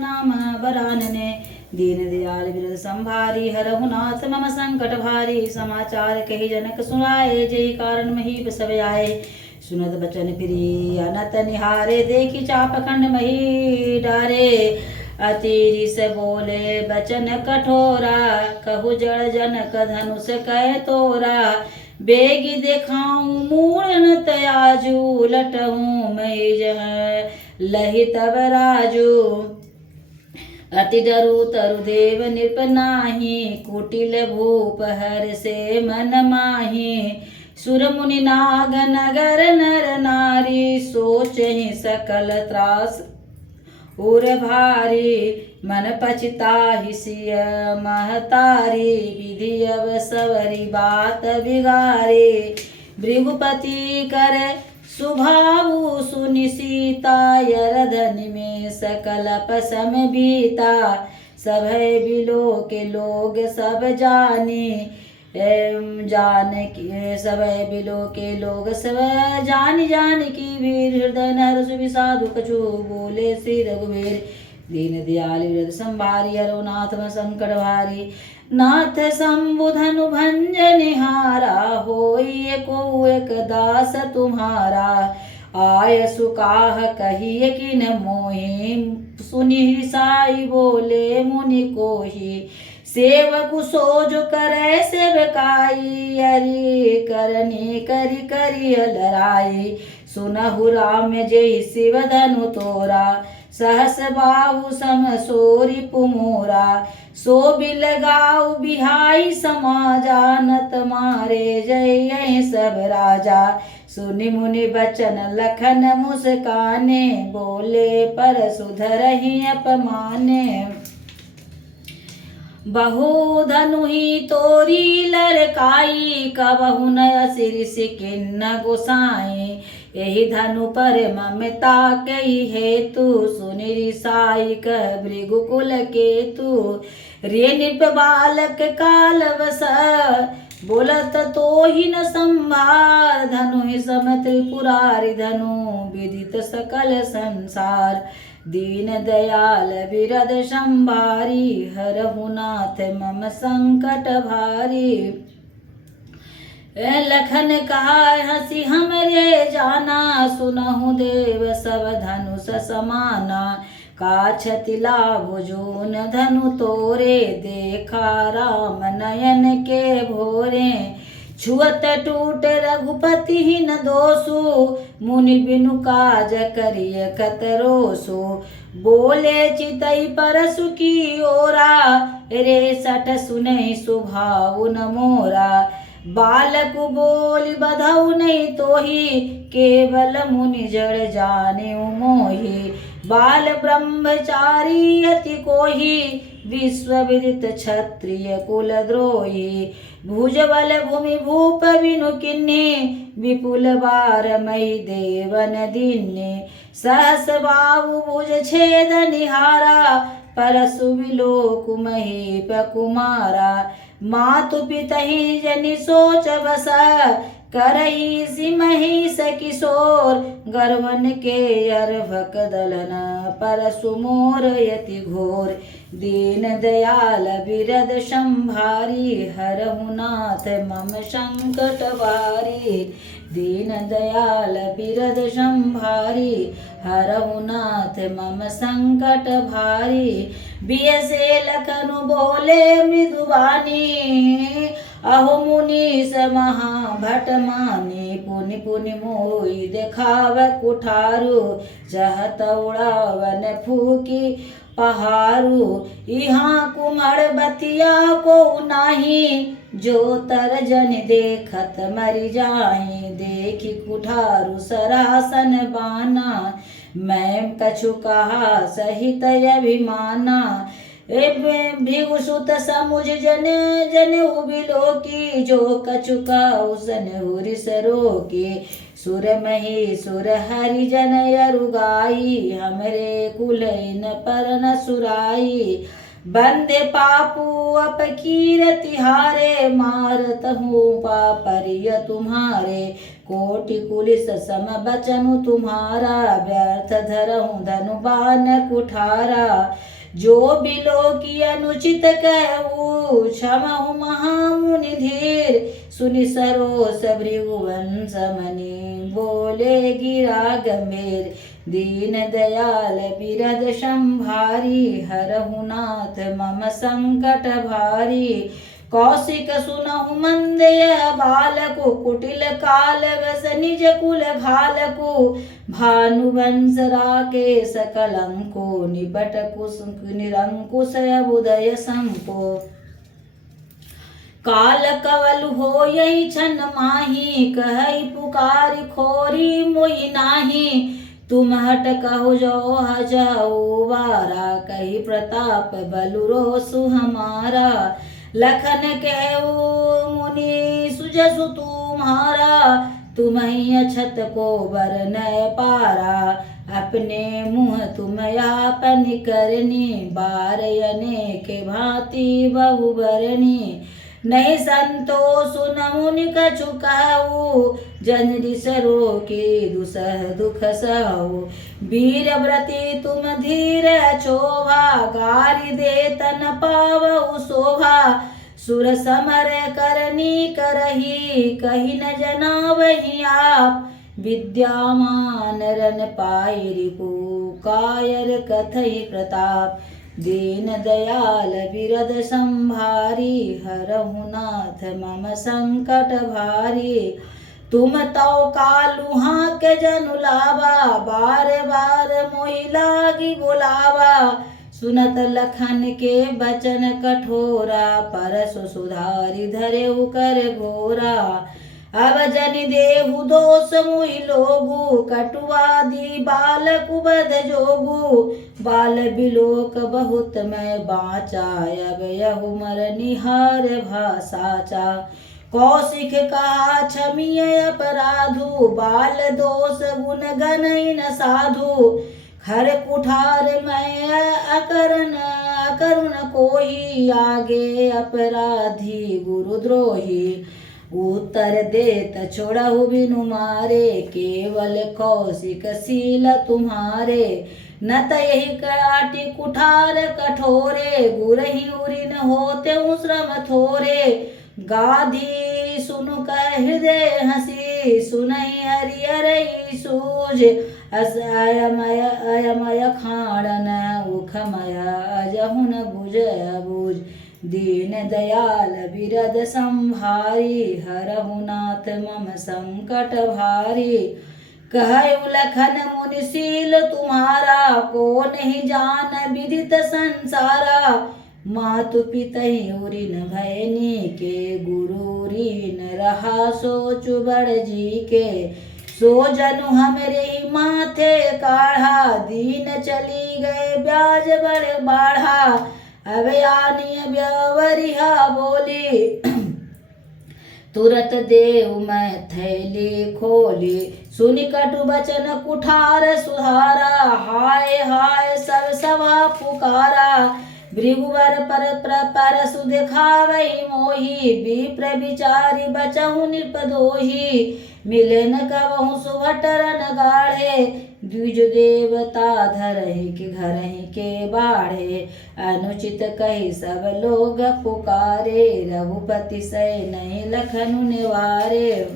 नाम बरानने। दीन दयाल बिरद संभारी हरहु नाथ मम संकट भारी। समाचार कही जनक सुनाए जय कारण मही सब आए। सुनत बचन फिरी अनत निहारे देखी चाप खंड मही डारे। अति से बोले बचन कठोरा कहु जड़ जनक धनुष कह तोरा। बेगी देखाऊं मूढ़न तयाजू लटहूँ मैं जह लही तब राजू। अति डरु तरु देव नृप नाही कुटिल भूप हर से मन माही। सुर मुनि नाग नगर नर नारी सोचहि सकल त्रास उर भारी। मन पछताहि सिय महतारी विधि अब सवरी बात बिगारी। भृगुपति कर सुभावु सुनि सीता यरधनि में सकल पसम बीता। सभय बिलो के लोग सब जानी सभय बिलो के लोग सब जान की वीर। हृदय नर सुविषादु कछु बोले श्री रघुवीर। दीन दयाल बिरद संभारी हरहु नाथ मम संकट भारी। नाथ शंभुधनु भंजनिहारा होई को एक दास तुम्हारा। आय सुकाह कहिए किन मोहि सुनि साई बोले मुनि कोहि। सेवकु सोज करे सेवकाई अरि करनी करि करि लराई। सुनहु राम जय शिव धनु तोरा सहस बाहु सम सोरि पुमोरा। सो बिल गाऊ बिहाई समाजा नत मारे जय सब राजा। सुनि मुनि बचन लखन मुस्काने बोले पर सुधरहि अपमाने। बहु धनु ही तोरी लरकाई कबहु न सिरिस किन्न गोसाई। यही धनु पर ममता कही हेतु सुनि रिसाई कह भृगुकुल केतु। रे नृप बालक काल बस बोलत तो ही न संभार। धनु ही सम त्रिपुरारि धनु विदित सकल संसार। दीन दयाल बिरद संभारी हरहु नाथ मम संकट भारी। लखन कहा हंसी हमरे जाना सुनहु देव सब धनुष समाना। काछति लाभ जोन धनु तोरे देखा राम नयन के भोरे। छुअत टूट रघुपति ही न दोसु मुनि बिनु काज करिय कतरोसु। बोले चितई परसु की ओरा रे सठ सुनहि सुभाव न मोरा। बालक बोली बधऊ नहीं तोही केवल मुनि जड़ जाने मोही। बाल ब्रह्मचारी अति कोही विश्व विदित क्षत्रिय कुल द्रोही। भुजबल भूमि भूप बिनु किन्नी विपुल बार मई देवन दिन्नी। सहस बाहु भुज छेद निहारा परसु विलोक महीप कुमारा। मातु पितहि जनि सोच बस करई सिमहि सकिशोर। गर्वन के अर्भक दलन परसु मोर यति घोर। दीन दयाल बिरद संभारी हरहु नाथ मम संकट भारी। दीन दयाल बिरद संभारी हरहु नाथ मम संकट भारी। बियसे लखनु बोले मृदुबानी अहो मुनीस महाभट माने। पुनि पुनि मोई देखाव कुठारु जहत उड़ावन फूकी पहाड़ू। यहाँ कुमड़ बतिया को नाही जो तर जन देखत मरि जाहि। देखी कुठारु सरासन बाना मैं कछु कहा सहित अभिमाना। भृगुसुत समुझ जन जन उबिलो की जो कछुका उसन हुरिस रोके। सुर मही सुर हरिजन अरुगाई हमरे कुलैन पर न सुराई। बंदे पापू अपकीर तिहारे मारत हूँ पापरिय तुम्हारे। कोटि कुलिस सम बचनु तुम्हारा, व्यर्थ धरहु धनु बान कुठारा। जो बिलो की अनुचित कहू, क्षमहु महामुनि धीर। सुनि सरोस भृगुवंश मणि, बोले गिरा गंभीर। दीन दयाल बिरद संभारी, हरहु नाथ मम संकट भारी। कौशिक सुनहु मंद यह बालकु, कुटिल काल वस निज कुल घालकु। भानुवंश राकेश कलंको, निबट कुश निरंकुश अबुदय संको। काल कवल हो यही छन माही, कहई पुकारी खोरी मोहि नाही। तुम हट कहो जो हजाओ वारा, कही प्रताप बलु रोसु हमारा। लखन कहू मुनि सुजसु तुम्हारा, तुम्हि अछत को बरन पारा। अपने मुँह तुम यापन करनी, बार अनेक भांति बहु बरनी। नहीं संतोष न मुनि कछु कहू, जनरि सरो के दुसह दुख सहु। वीर व्रति तुम धीर चोभा, गारि दे तन पावहु शोभा। सुर समर करनी करही, कही न जनावहि आप। विद्यामान रन पाई रिपु, कायर कथई प्रताप। दीन दयाल बिरद संभारी, हरहु नाथ मम संकट भारी। तुम तौ कालुहा के जनु लावा, बार बार मोहि लागी बुलावा। सुनत लखन के बचन कठोरा, परसु सुधारि धरेउ कर घोरा। अब जन देहु दोष मुहि लोगु, कटुआदि बालकु बध जोगु। बाल बिलोक बहुत मैं बाचा, अब यहु मर निहार भासाचा। कौशिक कहा क्षमीय अपराधु, बाल दोष गुण गनई न साधु। हर कुठार मैं अकरुण कोई, आगे अपराधी गुरुद्रोही। उत्तर देत छोड़हु बिनु मारे, केवल कौशिक शील तुम्हारे। न तहि काटि कुठार कठोरे, गुरहि उरि न होते श्रम थोरे। गाधी सुनु कह हृदय हसी, सुनई हरिहरई सूझ। अयमय खाड़न उखमय, अजहु न बुझ बुझ। दीन दयाल बिरद संभारी, हरहु नाथ मम संकट भारी। कहु लखन मुनिशील तुम्हारा, को नहीं जान विदित संसारा। मातु पितहि उरिन भयनी के, गुरु ऋण रहा सोचु बड़ जी के। सो जनु हमरे ही माथे काढ़ा, दीन चली गए ब्याज बड़ बाढ़ा। अब आनी ब्यवरिहा बोली, तुरत देव मैं थैली खोली। सुनि कटु बचन कुठार सुधारा, हाय हाय सब सभा पुकारा। भृगुवर परसु दिखावहि मोहि, विप्र विचारी बचहु निपदोहि। मिलन कबहु सुभटरन गाढ़े, द्विज देवता धरहि के घरहि के बाढ़े। अनुचित कही सब लोग पुकारे, रघुपति सै नहीं लखनु निवारे।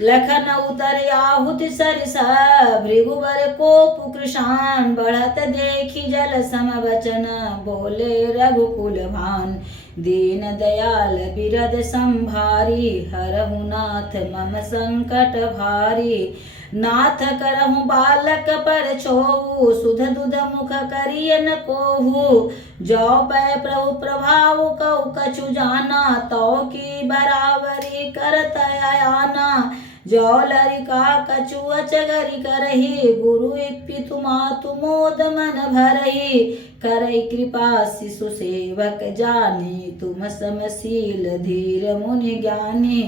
लखन उतर आहुति सरिसा, भृगुवर कोप कृशान। बढ़त देखी जल सम वचन, बोले रघुकुल भान। दीन दयाल बिरद संभारी, हरहु नाथ मम संकट भारी। नाथ करहु बालक पर छोहु, सुध दुध मुख करिय न कोहु। जो पै प्रभु प्रभाव कऊ कछु जाना, तौ की बराबरी करत आना। जो लरिका कछु अचगरि करही, गुरु इप्पितु मातु मोद मन भरही। करई कृपा शिशु सेवक जानी, तुम समशील धीर मुनि ज्ञानी।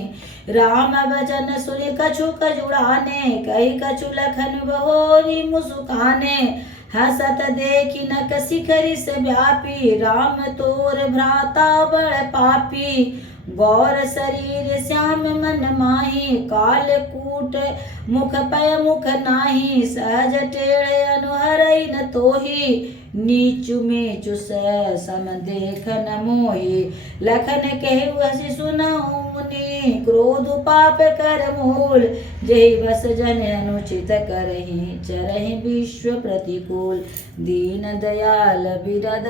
राम वचन सुनि कछु कजुड़ाने, कही कछु लखन बहोरी मुसुकाने। हसत देखी नक शिखरि से व्यापी, राम तोर भ्राता बड़ पापी। गौर शरीर श्याम मन माही, कालकूट मुख पय मुख नाही, सहज टेढ़ अनुहरई न तोही, नीचु मेचु सम देखन मोही, लखन कहु हसि सुनहु मुनि, क्रोध पाप कर मूल, जेहि बस जन अनुचित करहि, चरहि विश्व प्रतिकूल, दीन दयाल बिरद